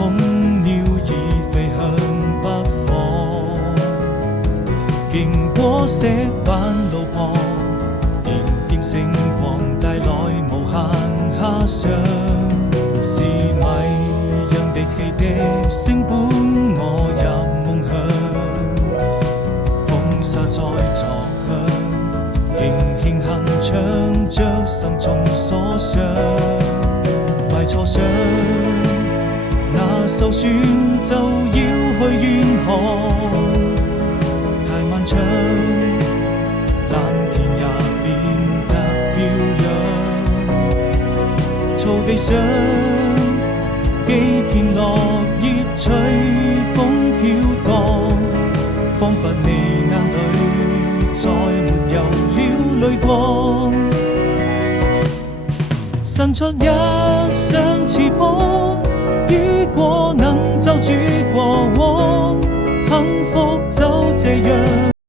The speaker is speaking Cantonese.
空鳥已飛向北方，經過石板路旁，點點星光帶來無限遐想，是迷人的汽笛聲伴我入夢鄉，風沙在作響，輕輕哼唱着心中所想，快坐上那艘船就要去遠航，太漫長，藍天也變得飄揚，草地上幾片落葉隨風飄蕩，彷彿你眼裏再沒有了淚光，伸出一雙翅膀，雨過能就住過往，